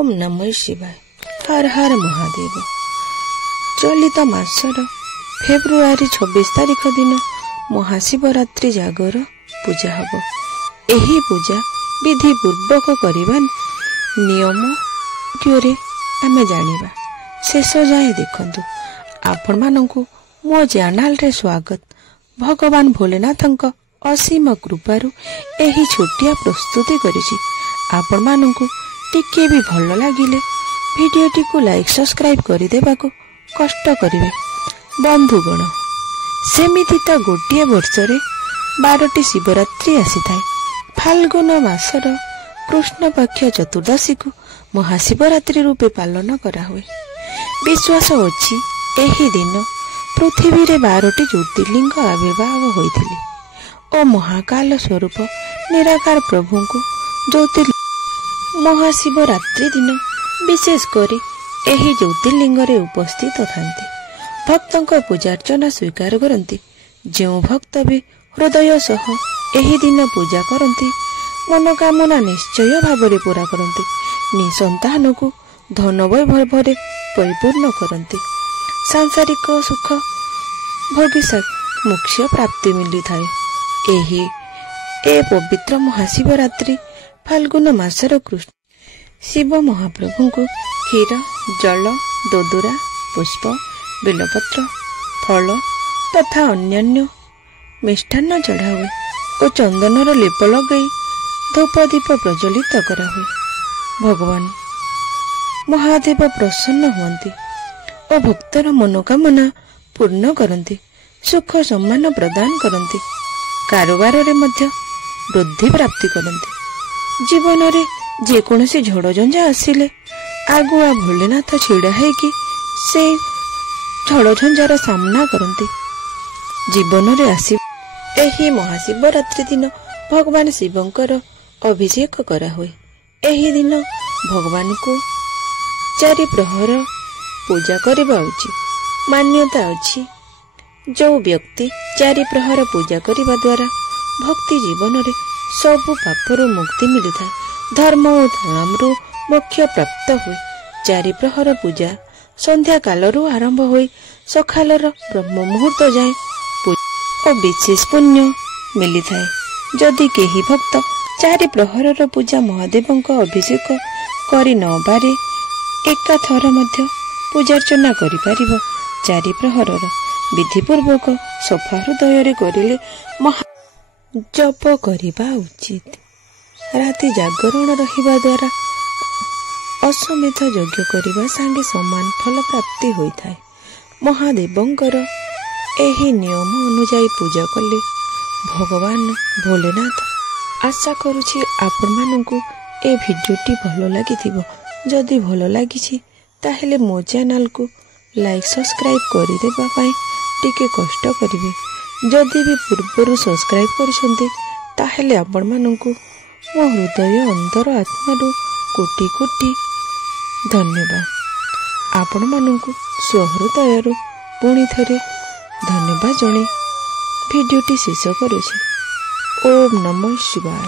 ओम नमः शिवाय। हर हर महादेव। चलित मासर फेब्रुआरी 26 तारिख दिन महाशिवरात्रि जागर पूजा हब। एही पूजा विधि पूर्वक करने नियम आमे जानिबा। शेष जाए देखंतु। आपण मानंकु मो चैनल रे स्वागत। भगवान भोलेनाथंक असीम कृपारु एही छोटिया प्रस्तुति करिछि। आपण मानंकु टिके भी भल लागिले भिडियोटी को लाइक सब्सक्राइब कर देबाकु कष्ट करिवे। बंधुगण, सेमिति तो गोटे वर्षरे 12टी शिवरात्रि आसी थाए। फाल्गुन मासर कृष्ण पक्ष चतुर्दशी को महाशिवरात्रि रूपे पालन करा हुए। विश्वास अछि एही दिन पृथ्वी रे 12टी ज्योतिर्लिंग आविर्भाव होइथिले और महाकाल स्वरूप निराकार प्रभु को ज्योतिर्लिंग महाशिवरात्रि दिन विशेष करी एही ज्योतिर्लिंग रे उपस्थित थांती। भक्तों पूजार्चना स्वीकार करती। जो भक्त भी हृदय सह एही दिन पूजा करती मनोकामना निश्चय भाव पूरा करती। निसंतान को धन वैभव परिपूर्ण करती। सांसारिक सुख भोगी मोक्ष प्राप्ति मिली थाए। एही ए पवित्र महाशिवरात्रि फाल्गुन मासर कृष्ण शिव महाप्रभु को क्षीर जल दोदुरा पुष्प बेलपत्र फल तथा अन्यान्य मिष्टान्न चढ़ा हुए और चंदनर लेप लगे धूप दीप प्रज्वलित करा हुए। भगवान महादेव प्रसन्न हुअन्ति और भक्तर मनोकामना पूर्ण करती। सुख सम्मान प्रदान करती। कारोबार रे मध्य वृद्धि प्राप्ति करती। जीवन रे जेकोसी झड़ झंझा आसिले आगुआ भोलेनाथ छिड़ा है कि से झड़ झंझार सामना करती। जीवन रे आसी एही महाशिवरात्रि दिन भगवान शिवंकर अभिषेक करा हुए। एही दिन भगवान को 4 प्रहर पूजा करबा उचित। मान्यता अछि जो व्यक्ति 4 प्रहर पूजा करबा द्वारा भक्ति जीवन रे सबु पापरु मुक्ति मिली थाए। धर्म और धर्म मोक्ष प्राप्त हुए। 4 प्रहर पूजा संध्या कालरू आरंभ होई सखालर ब्रह्म मुहूर्त जाए और विशेष पुण्य मिली थाए। जदि केही भक्त 4 प्रहर पूजा महादेवंक अभिषेक करि न पारे एका थर मध्य पूजार्चना करि परिबो। 4 प्रहर विधिपूर्वक सफा हृदय रे करिले महा जप करिबा उचित। राति जागरण रहिबा द्वारा अश्वमेध यज्ञ करिबा संगे समान फल प्राप्ति होइथाए। महादेवंकर एही नियम अनुଯାयी पूजा कले भगवान भोलेनाथ। आशा करुछि आपण माननकु ए भिडियोटी भलो लागिथिबो। जदि भलो लागिछि ताहेले मो चैनल को लाइक सब्सक्राइब करि देबा पई टिके कष्ट करिवे। जदि भी पूर्वरु सब्सक्राइब करिसेंती ताहेले आपण माननकु मो हृदय अंतर आत्मारू कोटि कोटि धन्यवाद। आपण माननकु स्वहृदयरू पुणी थरे धन्यवाद जणे भिडियोटी शेष करुछि। ओम नमः शिवाय।